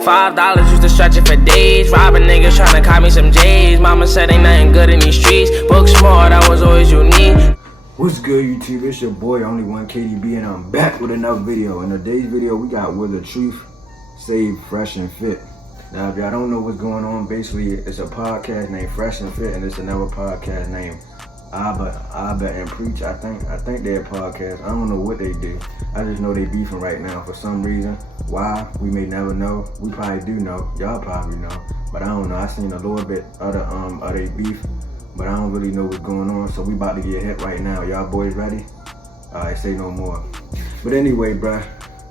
$5 used to stretch it for days. Robbing niggas tryna cop me some J's. Mama said ain't nothing good in these streets. Book smart, I was always unique. What's good, YouTube? It's your boy, Only One KDB, and I'm back with another video. In today's video, we got Will the Truth Save Fresh and Fit. Now, if y'all don't know what's going on, basically, it's a podcast named Fresh and Fit, and it's another podcast named Abba and Preach. I think they're a podcast. I don't know what they do. I just know they beefing right now for some reason. Why? We may never know. We probably do know. Y'all probably know. But I don't know. I seen a little bit of their beef, but I don't really know what's going on. So we about to get hit right now. Y'all boys ready? Alright, say no more. But anyway, bruh,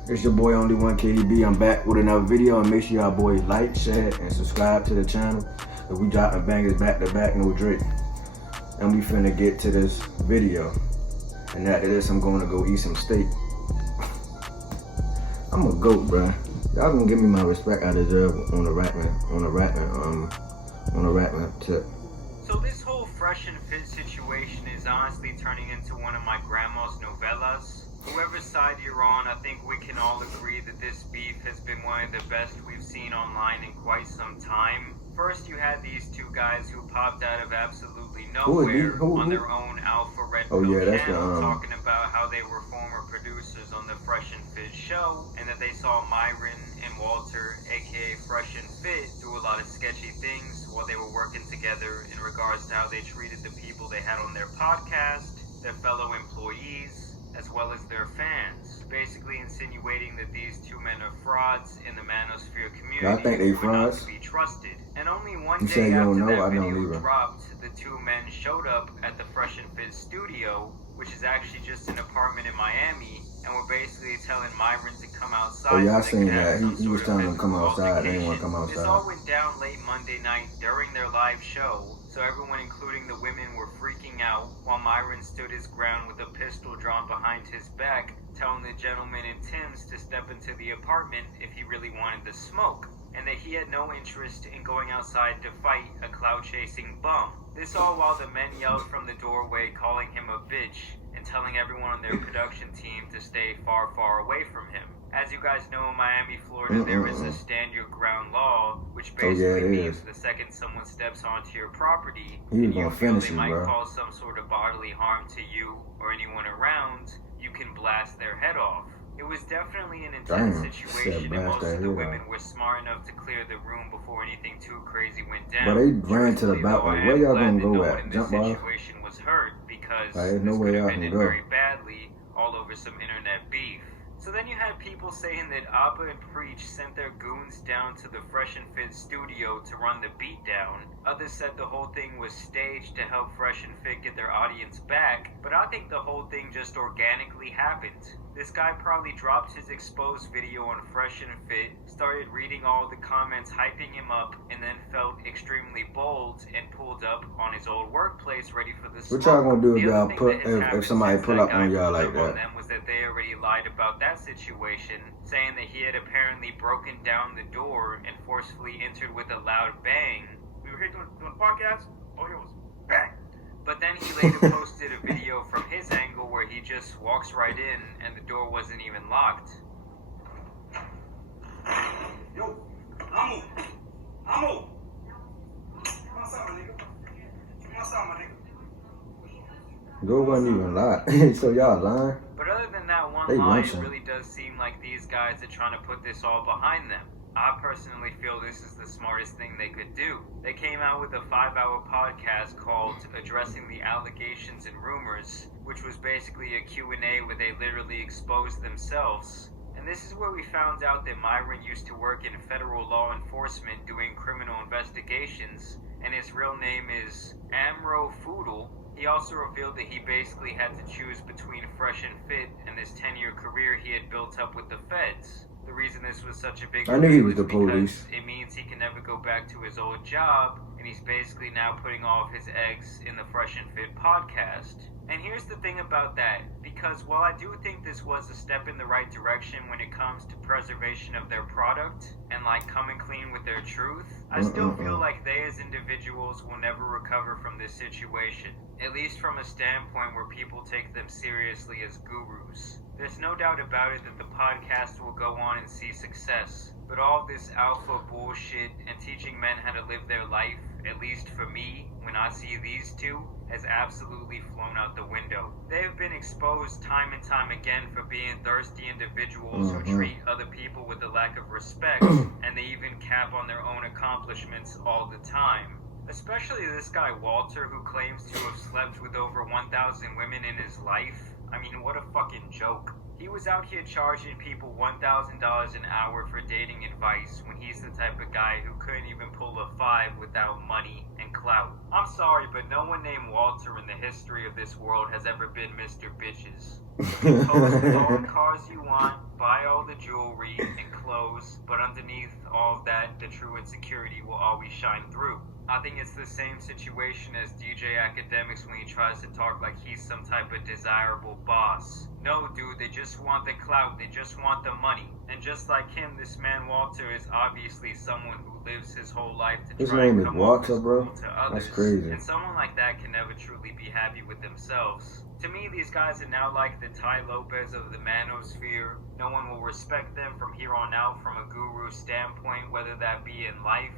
it's your boy Only One KDB. I'm back with another video, and make sure y'all boys like, share, and subscribe to the channel. If we dropping bangers back to back, no Drake. And we finna get to this video. And after this, I'm gonna go eat some steak. I'm a goat, bruh. Y'all gonna give me my respect I deserve on the rapping tip. So this whole Fresh and Fit situation is honestly turning into one of my grandma's novellas. Whoever side you're on, I think we can all agree that this beef has been one of the best we've seen online in quite some time. First, you had these two guys who popped out of absolutely nowhere on their own Alpha Red Pill channel, talking about how they were former producers on the Fresh and Fit show, and that they saw Myron and Walter, aka Fresh and Fit, do a lot of sketchy things while they were working together in regards to how they treated the people they had on their podcast, their fellow employees, as well as their fans, basically insinuating that these two men are frauds in the manosphere community. I think they who were not frauds. to be trusted. And only one You day say you don't after know, that I don't video either. dropped, the two men showed up at the Fresh and Fit studio, which is actually just an apartment in Miami, and were basically telling Myron to come outside. Oh yeah, I so they seen could have that. some He was sort of telling them to come physical outside. They didn't want to come altercation. This all outside. went down late Monday night during their live show, so everyone, including the women, were freaking out, while Myron stood his ground with a pistol drawn behind his back, telling the gentleman in Tim's to step into the apartment if he really wanted to smoke, and that he had no interest in going outside to fight a cloud-chasing bum. This all while the men yelled from the doorway, calling him a bitch, and telling everyone on their production team to stay far, far away from him. As you guys know, in Miami, Florida, there is a stand your ground law, which basically means the second someone steps onto your property, and you feel they might cause some sort of bodily harm to you or anyone around, you can blast their head off. It was definitely an intense situation, and most of the women were smart enough to clear the room before anything too crazy went down. But they ran to the balcony. Where y'all gonna go at? Jump off? Situation was hurt because There's no this way could y'all have can ended go. very badly all over some internet beef. So then you had people saying that Abba and Preach sent their goons down to the Fresh and Fit studio to run the beatdown. Others said the whole thing was staged to help Fresh and Fit get their audience back, but I think the whole thing just organically happened. This guy probably dropped his exposed video on Fresh and Fit, started reading all the comments hyping him up, and then felt extremely bold and pulled up on his old workplace ready for the smoke. What y'all gonna do if The y'all other thing put that has happened if somebody since pull that up guy on y'all pulled like up on that? them was that they already lied about that situation, saying that he had apparently broken down the door and forcefully entered with a loud bang. We were here doing a podcast. Oh, it was bang. But then he later posted a video from his angle where he just walks right in and the door wasn't even locked. Yo, Amo. Come outside, my nigga. Come outside, my nigga. Door wasn't even locked. So y'all lying? But other than that one They lie, it lunching. really does seem like these guys are trying to put this all behind them. I personally feel this is the smartest thing they could do. They came out with a 5-hour podcast called Addressing the Allegations and Rumors, which was basically a Q&A where they literally exposed themselves. And this is where we found out that Myron used to work in federal law enforcement doing criminal investigations, and his real name is Amro Foodle. He also revealed that he basically had to choose between Fresh and Fit and this 10-year career he had built up with the feds. The reason this was such a big I knew he was reveal the is police. because it means he can never go back to his old job, and he's basically now putting all of his eggs in the Fresh and Fit podcast. And here's the thing about that, because while I do think this was a step in the right direction when it comes to preservation of their product and and like coming clean with their truth, I still feel like they as individuals will never recover from this situation, at least from a standpoint where people take them seriously as gurus. There's no doubt about it that the podcast will go on and see success, but all this alpha bullshit and teaching men how to live their life, at least for me, when I see these two, has absolutely flown out the window. They have been exposed time and time again for being thirsty individuals who treat other people with a lack of respect, and they even cap on their own accomplishments all the time. Especially this guy Walter, who claims to have slept with over 1,000 women in his life. I mean, what a fucking joke. He was out here charging people $1,000 an hour for dating advice when he's the type of guy who couldn't even pull a 5 without money and clout. I'm sorry, but no one named Walter in the history of this world has ever been Mr. Bitches. Post with all the cars you want, buy all the jewelry and clothes, but underneath all of that, the true insecurity will always shine through. I think it's the same situation as DJ Academics when he tries to talk like he's some type of desirable boss. No, dude, they just want the clout, they just want the money. And just like him, this man Walter is obviously someone who lives his whole life to try and come up to others. That's crazy. And someone like that can never truly be happy with themselves. To me, these guys are now like the Tai Lopez of the manosphere. No one will respect them from here on out from a guru standpoint, whether that be in life,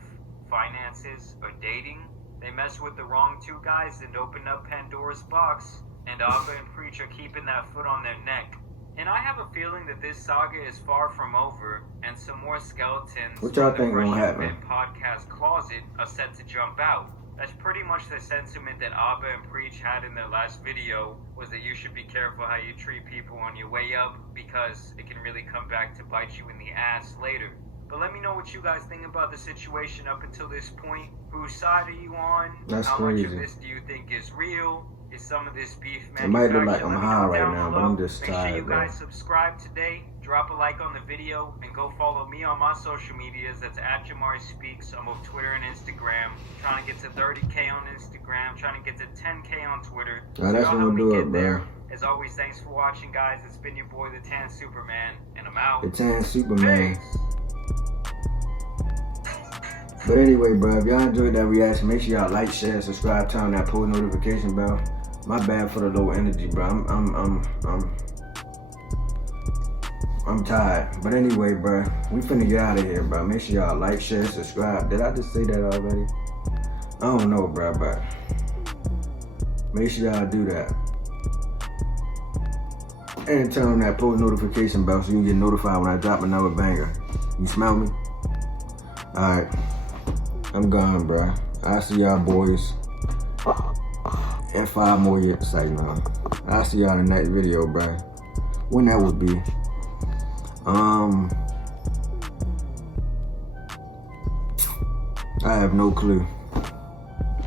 finances, or dating. They mess with the wrong two guys and open up Pandora's box, and Abba and Preach are keeping that foot on their neck. And I have a feeling that this saga is far from over, and some more skeletons what y'all think gonna happen? In podcast closet are set to jump out. That's pretty much the sentiment that Abba and Preach had in their last video, was that you should be careful how you treat people on your way up, because it can really come back to bite you in the ass later. But let me know what you guys think about the situation up until this point. Whose side are you on? That's How crazy. much of this do you think is real? Is some of this beef manufactured? It might look like I'm high right now, but below. I'm just Make sure tired, you bro. guys subscribe today, drop a like on the video, and go follow me on my social medias. That's at Jamari Speaks on both Twitter and Instagram. Trying to get to 30K on Instagram, trying to get to 10K on Twitter. Well, that's y'all what help we'll me do get it, there. bro. As always, thanks for watching, guys. It's been your boy, the Tan Superman, and I'm out. The Tan Superman. Peace. But anyway, bro, if y'all enjoyed that reaction, make sure y'all like, share, subscribe, turn on that post notification bell. My bad for the low energy, bro. I'm tired. But anyway, bro, we finna get out of here, bro. Make sure y'all like, share, subscribe. Did I just say that already? I don't know, bro, but make sure y'all do that. And turn on that post notification bell so you can get notified when I drop another banger. You smell me? Alright. I'm gone, bro. I'll see y'all boys in 5 more years. Say no. I'll see y'all in the next video, bro. When that would be. I have no clue.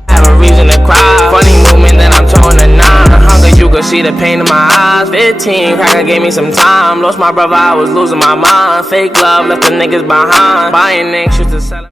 Have a reason to cry. Funny movement that I'm torn to 9. Hunger, you could see the pain in my eyes. 15, cracker gave me some time. Lost my brother, I was losing my mind. Fake love left the niggas behind. Buying anxious to sell.